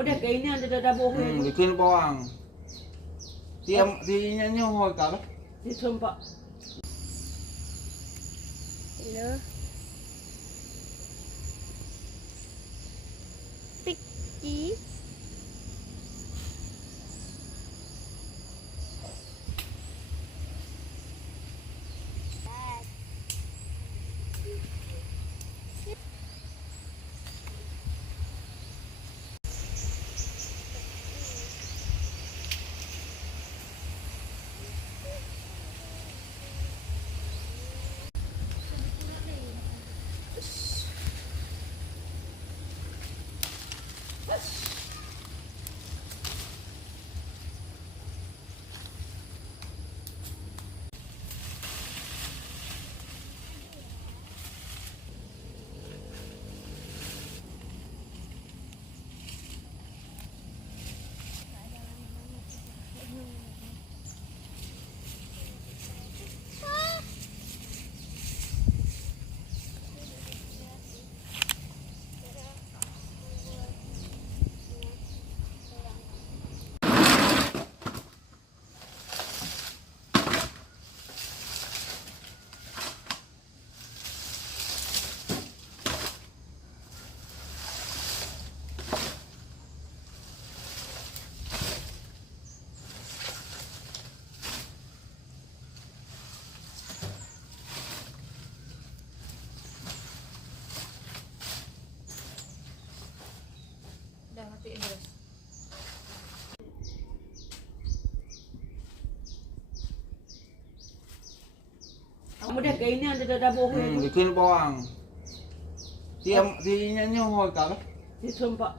Kamu dah kain ni ada boh ni. Bikin bawang. Thì nhau hồi cả đấy. Di sumpah. Hello. Tiki. Kamu dah kain ni ada boh ni. Bikin bawang. Thì nhau hồi cả đấy. Di sumpah.